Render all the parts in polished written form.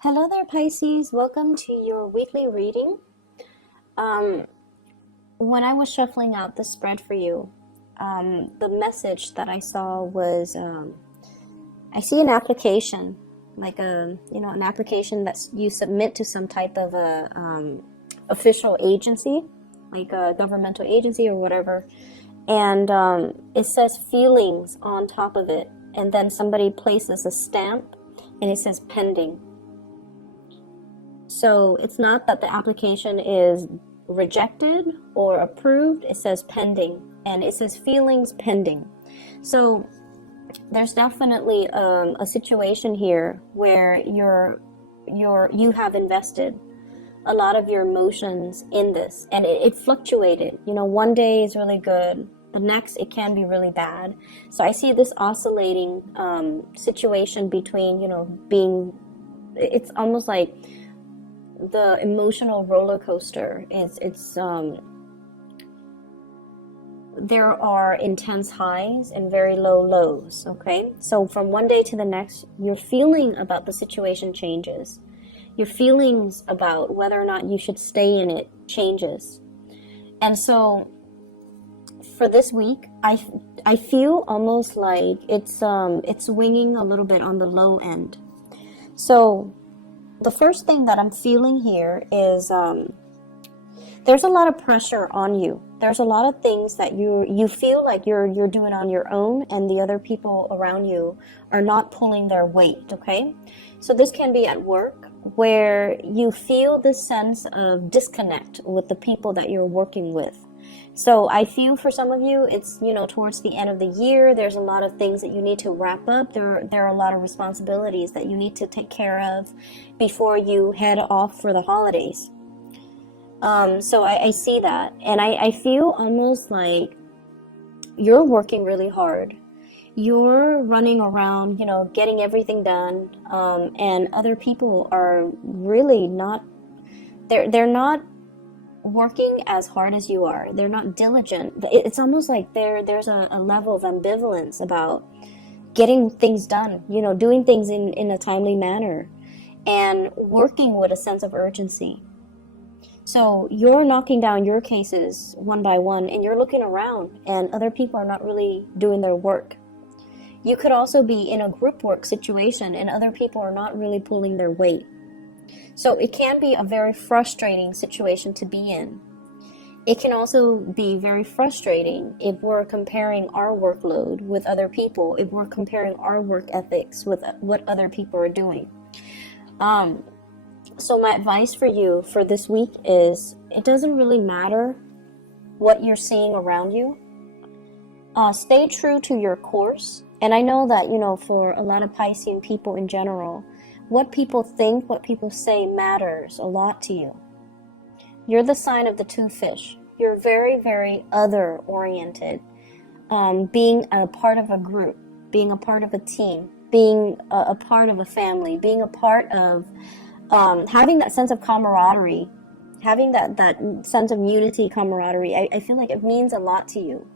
Hello there, Pisces. Welcome to your weekly reading. Um, when I was shuffling out the spread for you, the message that I saw was I see an application, like an application that you submit to some type of a official agency, like a governmental agency or whatever, and it says feelings on top of it, and then somebody places a stamp, and it says pending. So it's not that the application is rejected or approved, it says pending, and it says feelings pending. So there's definitely a situation here where you have invested a lot of your emotions in this, and it fluctuated. One day is really good, the next it can be really bad. So I see this oscillating situation between, it's almost like the emotional roller coaster there are intense highs and very low lows. Okay, so from one day to the next, your feeling about the situation changes. Your feelings about whether or not you should stay in it changes. And so for this week, I feel almost like it's swinging a little bit on the low end. So the first thing that I'm feeling here is there's a lot of pressure on you. There's a lot of things that you feel like you're doing on your own, and the other people around you are not pulling their weight. Okay, so this can be at work, where you feel this sense of disconnect with the people that you're working with. So I feel for some of you, it's, towards the end of the year, there's a lot of things that you need to wrap up. There are a lot of responsibilities that you need to take care of before you head off for the holidays. So I see that, and I feel almost like you're working really hard. You're running around, getting everything done, and other people are really not, they're not working as hard as you are. They're not diligent. It's almost like there's a level of ambivalence about getting things done, doing things in a timely manner and working with a sense of urgency. So you're knocking down your cases one by one, and you're looking around, and other people are not really doing their work. You could also be in a group work situation, and other people are not really pulling their weight. So it can be a very frustrating situation to be in. It can also be very frustrating if we're comparing our workload with other people, if we're comparing our work ethics with what other people are doing. So my advice for you for this week is, it doesn't really matter what you're seeing around you. Stay true to your course. And I know that, for a lot of Piscean people in general, what people think, what people say matters a lot to you. You're the sign of the two fish. You're very, very other-oriented. Being a part of a group, being a part of a team, being a part of a family, being a part of having that sense of camaraderie, having that sense of unity, camaraderie. I feel like it means a lot to you.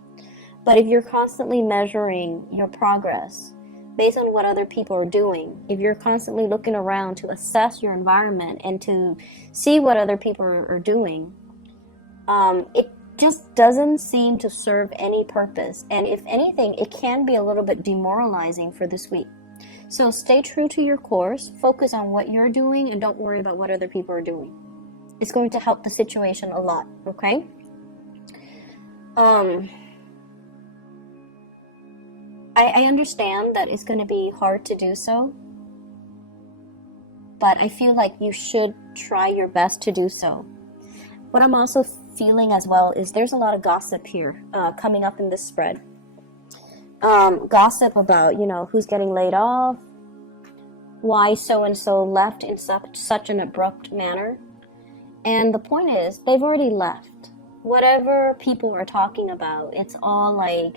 But if you're constantly measuring your progress based on what other people are doing, if you're constantly looking around to assess your environment and to see what other people are doing, it just doesn't seem to serve any purpose. And if anything, it can be a little bit demoralizing for this week. So stay true to your course, focus on what you're doing, and don't worry about what other people are doing. It's going to help the situation a lot, okay? I understand that it's going to be hard to do so, but I feel like you should try your best to do so. What I'm also feeling as well is there's a lot of gossip here coming up in this spread. Gossip about, who's getting laid off, why so-and-so left in such an abrupt manner. And the point is, they've already left. Whatever people are talking about, it's all like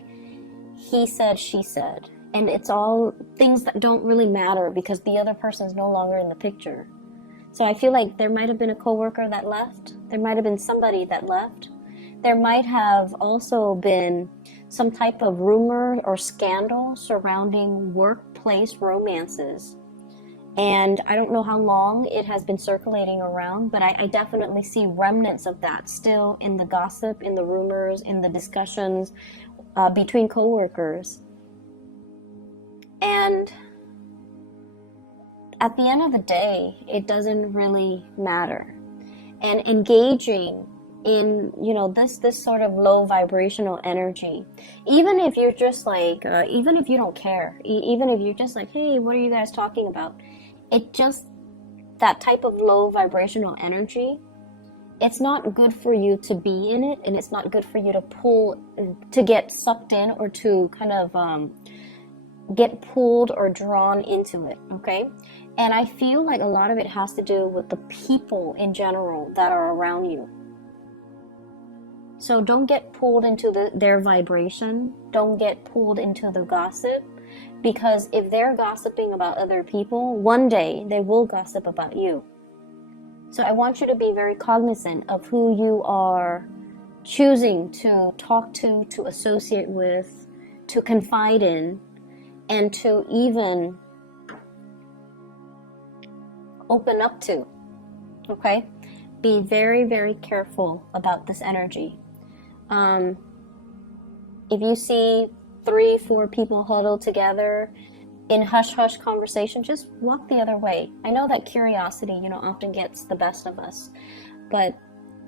he said, she said. And it's all things that don't really matter because the other person is no longer in the picture. So I feel like there might have been a coworker that left. There might have been somebody that left. There might have also been some type of rumor or scandal surrounding workplace romances. And I don't know how long it has been circulating around, but I definitely see remnants of that still in the gossip, in the rumors, in the discussions between coworkers. And at the end of the day, it doesn't really matter. And engaging in, you know, this sort of low vibrational energy, even if you're just like, even if you don't care, even if you're just like, hey, what are you guys talking about? It just, that type of low vibrational energy, it's not good for you to be in it, and it's not good for you to get sucked in, or to kind of get pulled or drawn into it, okay? And I feel like a lot of it has to do with the people in general that are around you. So don't get pulled into their vibration. Don't get pulled into the gossip. Because if they're gossiping about other people, one day they will gossip about you. So I want you to be very cognizant of who you are choosing to talk to associate with, to confide in, and to even open up to. Okay? Be very, very careful about this energy. If you see 3-4 people huddled together in hush-hush conversation, just walk the other way. I know that curiosity, you know, often gets the best of us, but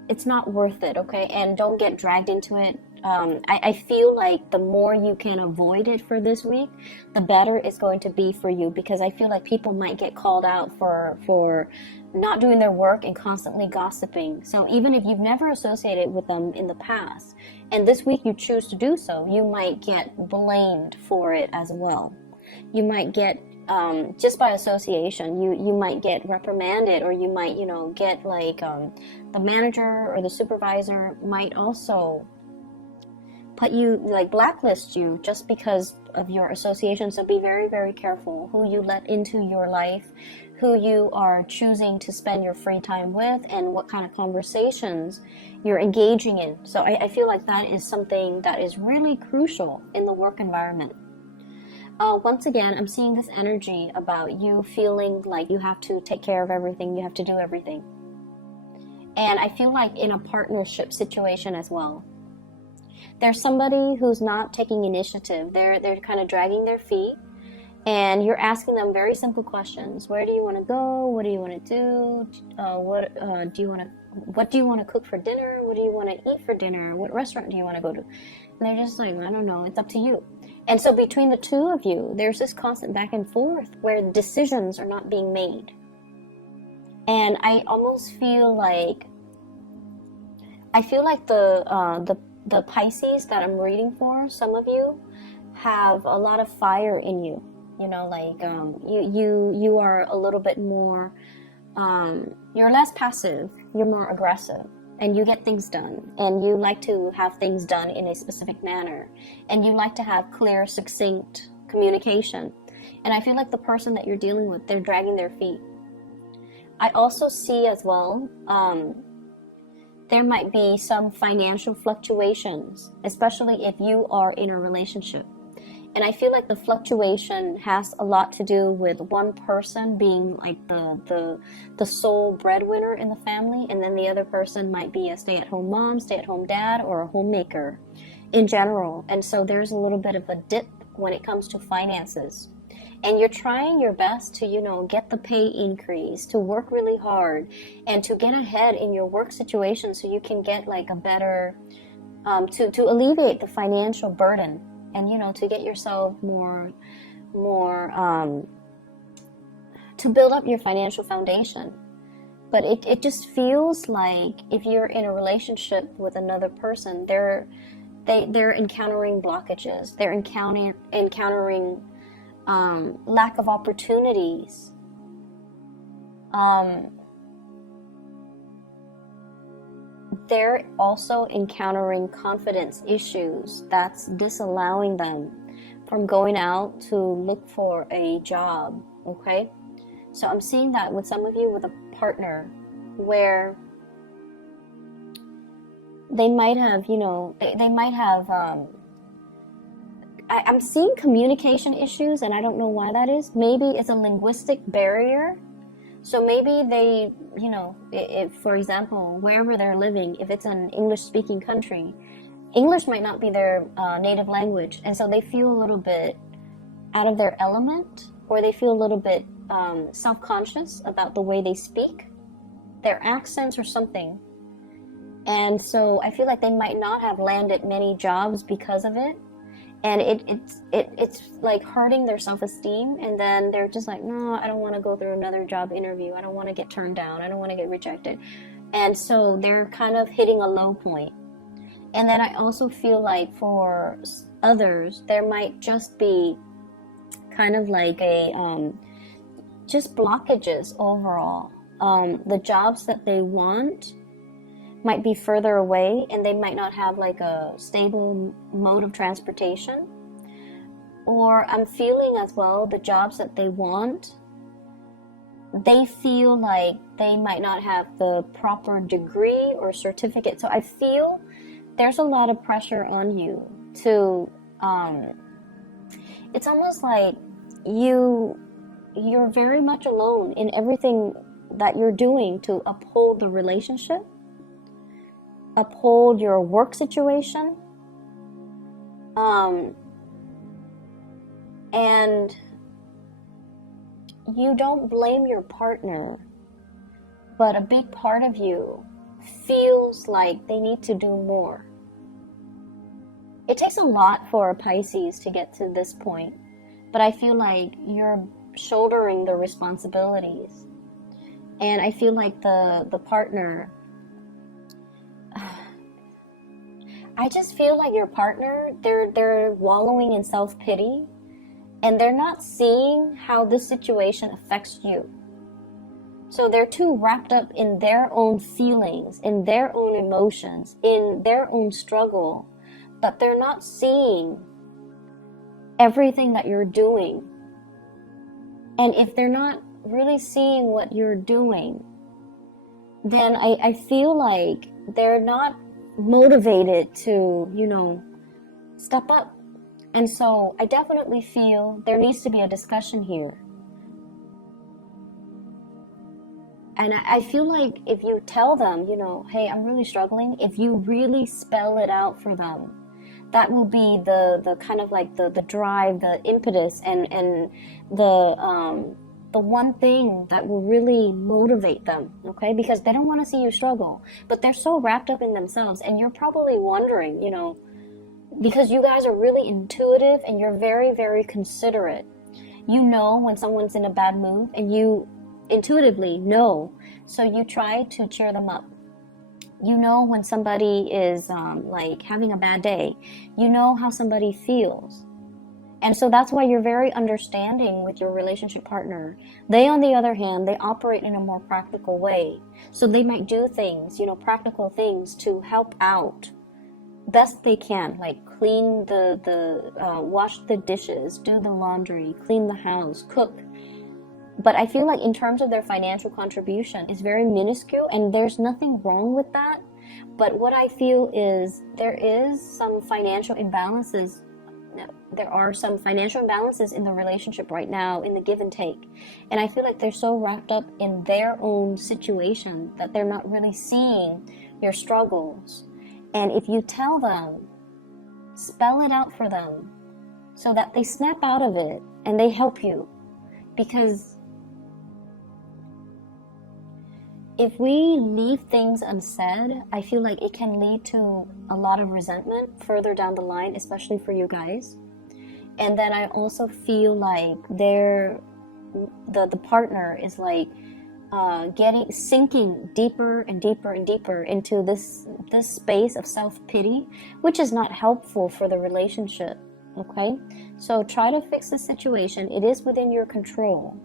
it's not worth it, okay? And don't get dragged into it. I feel like the more you can avoid it for this week, the better it's going to be for you, because I feel like people might get called out for not doing their work and constantly gossiping. So even if you've never associated with them in the past, and this week you choose to do so, you might get blamed for it as well. You might get, just by association, you might get reprimanded, or you might, you know, get like the manager or the supervisor might also put you, like blacklist you, just because of your association. So be very, very careful who you let into your life, who you are choosing to spend your free time with, and what kind of conversations you're engaging in. So I feel like that is something that is really crucial in the work environment. Oh, once again, I'm seeing this energy about you feeling like you have to take care of everything, you have to do everything. And I feel like in a partnership situation as well, there's somebody who's not taking initiative. They're kind of dragging their feet, and you're asking them very simple questions. Where do you want to go? What do you want to do? What do you want to cook for dinner? What do you want to eat for dinner? What restaurant do you want to go to? And they're just like, I don't know, it's up to you. And so between the two of you, there's this constant back and forth where decisions are not being made. And I almost feel like the Pisces that I'm reading for, some of you have a lot of fire in you. You know, like you are a little bit more, you're less passive, you're more aggressive, and you get things done, and you like to have things done in a specific manner, and you like to have clear, succinct communication. And I feel like the person that you're dealing with, they're dragging their feet. I also see as well, there might be some financial fluctuations, especially if you are in a relationship. And I feel like the fluctuation has a lot to do with one person being like the sole breadwinner in the family, and then the other person might be a stay-at-home mom, stay-at-home dad, or a homemaker in general. And so there's a little bit of a dip when it comes to finances. And you're trying your best to, you know, get the pay increase, to work really hard, and to get ahead in your work situation so you can get like a better, to alleviate the financial burden, and, you know, to get yourself more, to build up your financial foundation. But it just feels like if you're in a relationship with another person, they're encountering blockages. They're encountering lack of opportunities. They're also encountering confidence issues that's disallowing them from going out to look for a job, okay? So I'm seeing that with some of you with a partner where they might have, you know, they might have I'm seeing communication issues, and I don't know why that is. Maybe it's a linguistic barrier. So maybe they, you know, if, for example, wherever they're living, if it's an English-speaking country, English might not be their native language, and so they feel a little bit out of their element, or they feel a little bit self-conscious about the way they speak, their accents or something. And so I feel like they might not have landed many jobs because of it. And it's like hurting their self-esteem, and then they're just like, no, I don't want to go through another job interview. I don't want to get turned down. I don't want to get rejected. And so they're kind of hitting a low point. And then I also feel like for others, there might just be kind of like a just blockages overall. The jobs that they want might be further away, and they might not have like a stable mode of transportation. Or I'm feeling as well, the jobs that they want, they feel like they might not have the proper degree or certificate. So I feel there's a lot of pressure on you to, it's almost like you're very much alone in everything that you're doing to uphold the relationship, uphold your work situation, and you don't blame your partner, but a big part of you feels like they need to do more. It takes a lot for a Pisces to get to this point, but I feel like you're shouldering the responsibilities, and I feel like the partner, I just feel like your partner, they're wallowing in self-pity, and they're not seeing how this situation affects you. So they're too wrapped up in their own feelings, in their own emotions, in their own struggle, but they're not seeing everything that you're doing. And if they're not really seeing what you're doing, then I feel like they're not motivated to, you know, step up. And so I definitely feel there needs to be a discussion here. And I feel like if you tell them, you know, hey, I'm really struggling, if you really spell it out for them, that will be the kind of like the drive, the impetus, and the one thing that will really motivate them, okay? Because they don't want to see you struggle, but they're so wrapped up in themselves. And you're probably wondering, you know, because you guys are really intuitive and you're very, very considerate. You know when someone's in a bad mood, and you intuitively know, so you try to cheer them up. You know when somebody is like having a bad day. You know how somebody feels. And so that's why you're very understanding with your relationship partner. They, on the other hand, they operate in a more practical way. So they might do things, you know, practical things to help out best they can, like clean wash the dishes, do the laundry, clean the house, cook. But I feel like in terms of their financial contribution, it's very minuscule, and there's nothing wrong with that. But what I feel is there is some financial imbalances. There are some financial imbalances in the relationship right now, in the give and take. And I feel like they're so wrapped up in their own situation that they're not really seeing your struggles. And if you tell them, spell it out for them so that they snap out of it and they help you. Because if we leave things unsaid, I feel like it can lead to a lot of resentment further down the line, especially for you guys. And then I also feel like the partner is like sinking deeper and deeper and deeper into this space of self-pity, which is not helpful for the relationship. Okay, so try to fix the situation. It is within your control.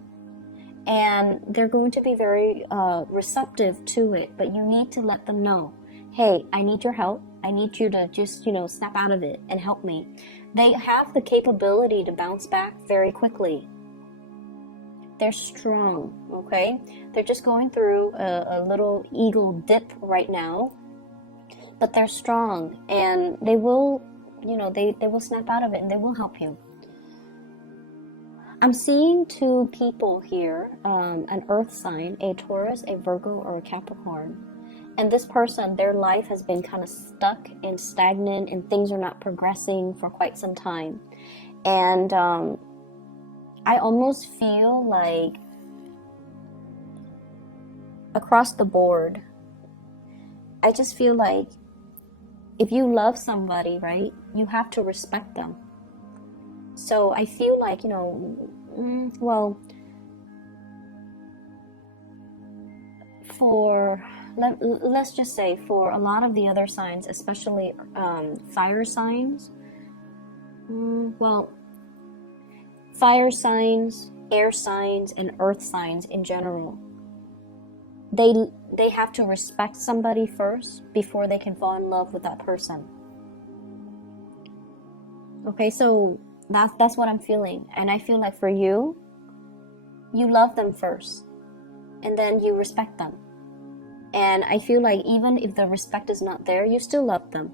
And they're going to be very receptive to it, but you need to let them know, hey, I need your help. I need you to just, you know, snap out of it and help me. They have the capability to bounce back very quickly. They're strong, okay? They're just going through a little ego dip right now, but they're strong, and they will you know, they will snap out of it and they will help you. I'm seeing two people here, an earth sign, a Taurus, a Virgo, or a Capricorn. And this person, their life has been kind of stuck and stagnant and things are not progressing for quite some time. And I almost feel like across the board, I just feel like if you love somebody, right, you have to respect them. So I feel like, you know, well, let's just say for a lot of the other signs, especially fire signs, well, fire signs, air signs, and earth signs in general, they have to respect somebody first before they can fall in love with that person. Okay, so that's what I'm feeling. And I feel like for you, you love them first and then you respect them. And I feel like even if the respect is not there, you still love them.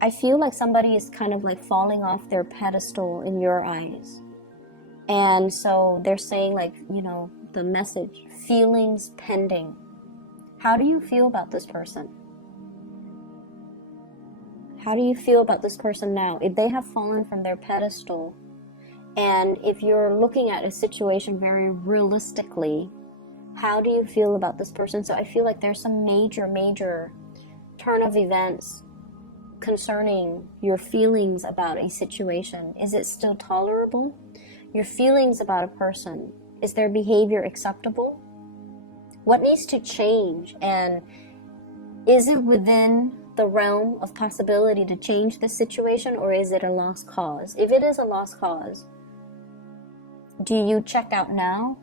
I feel like somebody is kind of like falling off their pedestal in your eyes. And so they're saying, like, you know, the message, feelings pending. How do you feel about this person? How do you feel about this person now? If they have fallen from their pedestal, and if you're looking at a situation very realistically, how do you feel about this person? So I feel like there's some major turn of events concerning your feelings about a situation. Is it still tolerable? Your feelings about a person, is their behavior acceptable? What needs to change? And is it within the realm of possibility to change the situation, or is it a lost cause? If it is a lost cause, do you check out now?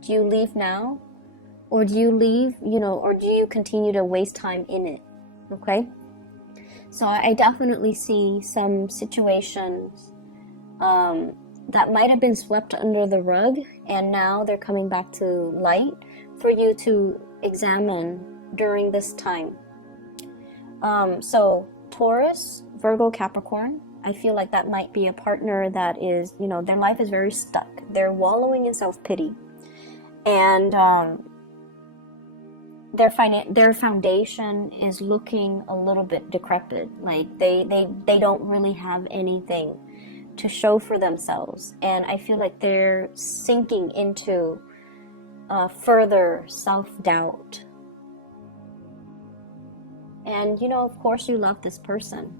Do you leave now? Or do you leave, you know, or do you continue to waste time in it? Okay? So I definitely see some situations that might have been swept under the rug, and now they're coming back to light for you to examine during this time. So Taurus, Virgo, Capricorn, I feel like that might be a partner that is, you know, their life is very stuck. They're wallowing in self-pity. And their foundation is looking a little bit decrepit. Like they don't really have anything to show for themselves. And I feel like they're sinking into further self-doubt. And, you know, of course you love this person.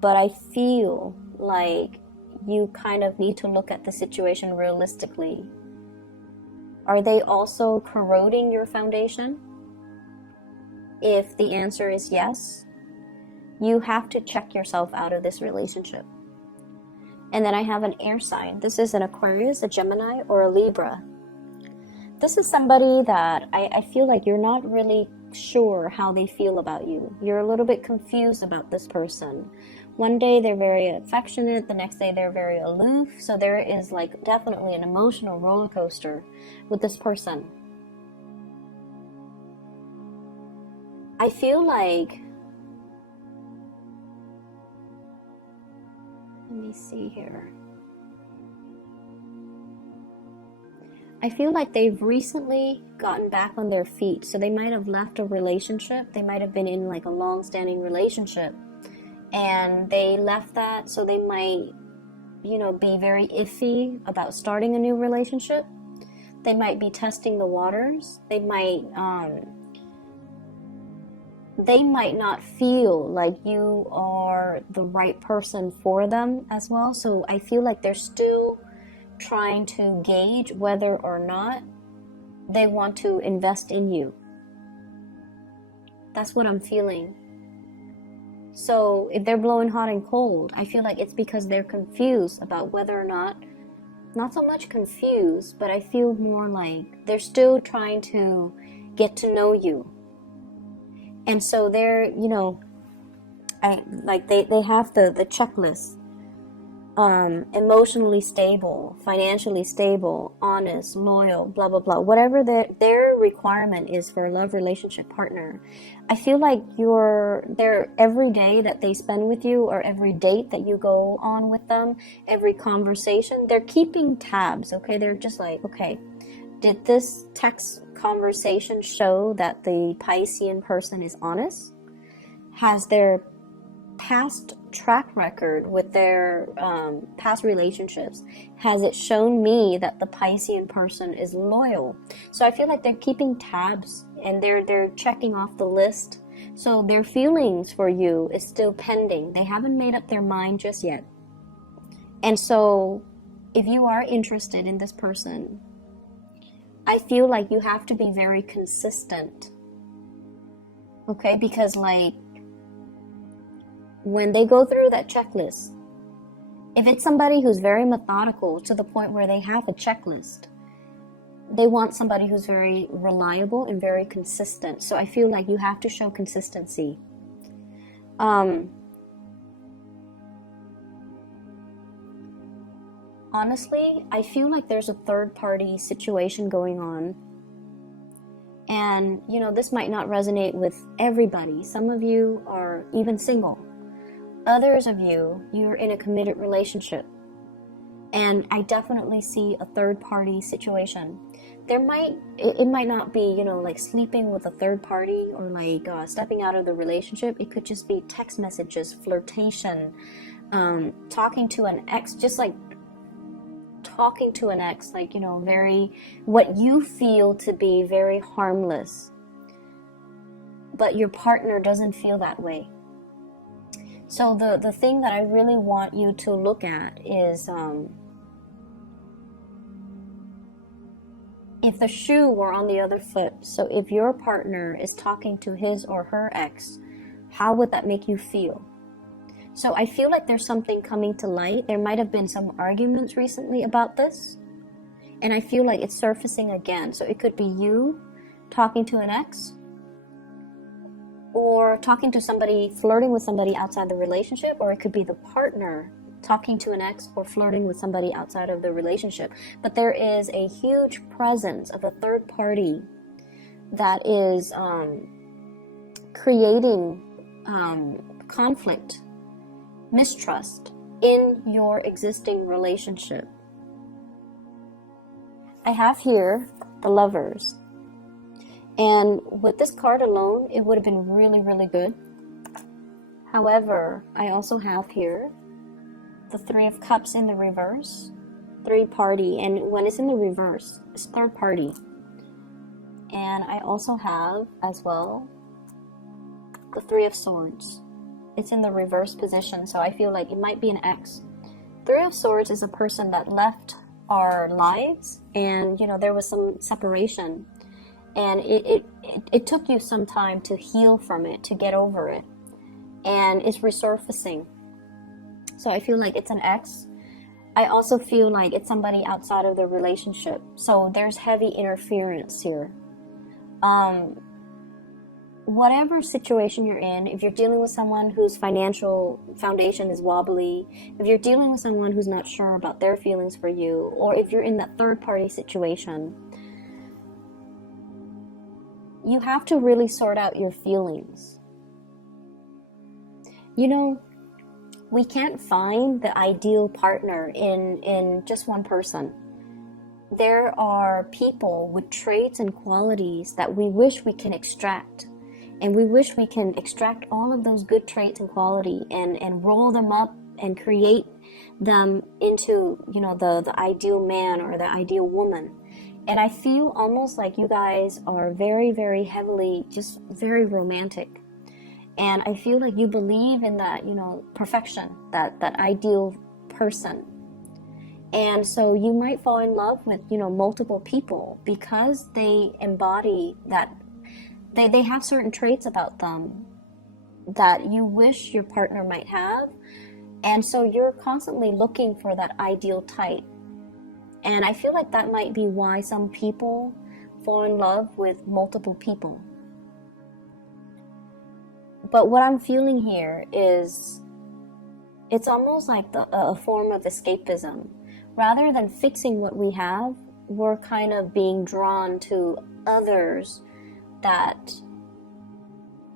But I feel like you kind of need to look at the situation realistically. Are they also corroding your foundation? If the answer is yes, you have to check yourself out of this relationship. And then I have an air sign. This is an Aquarius, a Gemini, or a Libra. This is somebody that I feel like you're not really sure how they feel about you. You're a little bit confused about this person. One day they're very affectionate, the next day they're very aloof. So there is like definitely an emotional roller coaster with this person. I feel like, let me see here. I feel like they've recently gotten back on their feet. So they might have left a relationship. They might have been in like a long-standing relationship. And they left that, so they might, you know, be very iffy about starting a new relationship. They might be testing the waters. They might not feel like you are the right person for them as well. So I feel like they're still trying to gauge whether or not they want to invest in you. That's what I'm feeling. So if they're blowing hot and cold, I feel like it's because they're confused about whether or not so much confused, but I feel more like they're still trying to get to know you. And so they're, you know, they have the checklist emotionally stable, financially stable, honest, loyal, blah, blah, blah, whatever their requirement is for a love relationship partner. I feel like you're there every day that they spend with you, or every date that you go on with them, every conversation, they're keeping tabs, okay? They're just like, okay, did this text conversation show that the Piscean person is honest? Has their past track record with their past relationships, has it shown me that the Piscean person is loyal? So I feel like they're keeping tabs, and they're checking off the list. So their feelings for you is still pending. They haven't made up their mind just yet. And so if you are interested in this person, I feel like you have to be very consistent. Okay, because like when they go through that checklist, if it's somebody who's very methodical to the point where they have a checklist, they want somebody who's very reliable and very consistent. So I feel like you have to show consistency. Honestly, I feel like there's a third party situation going on. And, you know, this might not resonate with everybody. Some of you are even single. Others of you, you're in a committed relationship. And I definitely see a third party situation. It might not be, you know, like sleeping with a third party, or like stepping out of the relationship. It could just be text messages, flirtation, talking to an ex, just like talking to an ex, like, you know, very, what you feel to be very harmless, but your partner doesn't feel that way. So the thing that I really want you to look at is, if the shoe were on the other foot, so if your partner is talking to his or her ex, how would that make you feel? So I feel like there's something coming to light. There might have been some arguments recently about this, and I feel like it's surfacing again. So it could be you talking to an ex, or talking to somebody, flirting with somebody outside the relationship, or it could be the partner talking to an ex or flirting with somebody outside of the relationship. But there is a huge presence of a third party that is creating conflict, mistrust in your existing relationship. I have here the Lovers. And with this card alone, it would have been really, really good. However, I also have here the Three of Cups in the reverse, third party, and when it's in the reverse, it's third party. And I also have, as well, the Three of Swords. It's in the reverse position, so I feel like it might be an ex. Three of Swords is a person that left our lives, and, you know, there was some separation. And it took you some time to heal from it, to get over it. And it's resurfacing. So I feel like it's an ex. I also feel like it's somebody outside of the relationship. So there's heavy interference here. Whatever situation you're in, if you're dealing with someone whose financial foundation is wobbly, if you're dealing with someone who's not sure about their feelings for you, or if you're in that third party situation, you have to really sort out your feelings. You know, we can't find the ideal partner in just one person. There are people with traits and qualities that we wish we can extract. And we wish we can extract all of those good traits and quality and roll them up and create them into, you know, the ideal man or the ideal woman. And I feel almost like you guys are very, very heavily, just very romantic. And I feel like you believe in that, you know, perfection, that ideal person. And so you might fall in love with, you know, multiple people because they embody that. They have certain traits about them that you wish your partner might have. And so you're constantly looking for that ideal type. And I feel like that might be why some people fall in love with multiple people. But what I'm feeling here is It's almost like a form of escapism. Rather than fixing what we have, we're kind of being drawn to others that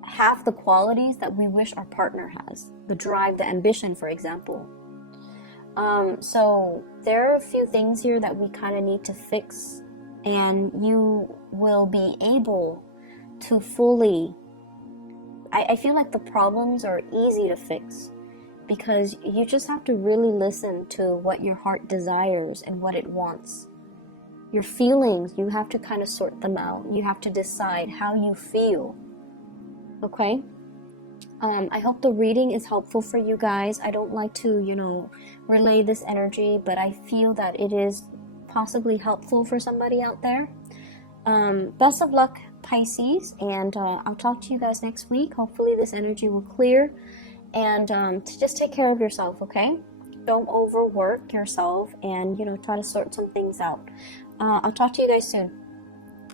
have the qualities that we wish our partner has. The drive, the ambition, for example. So there are a few things here that we kind of need to fix, and you will be able to fully... I feel like the problems are easy to fix because you just have to really listen to what your heart desires and what it wants. Your feelings, you have to kind of sort them out. You have to decide how you feel. Okay? I hope the reading is helpful for you guys. I don't like to, relay this energy, but I feel that it is possibly helpful for somebody out there. Best of luck, Pisces, and I'll talk to you guys next week. Hopefully this energy will clear, and to just take care of yourself, okay? Don't overwork yourself, and try to sort some things out. I'll talk to you guys soon.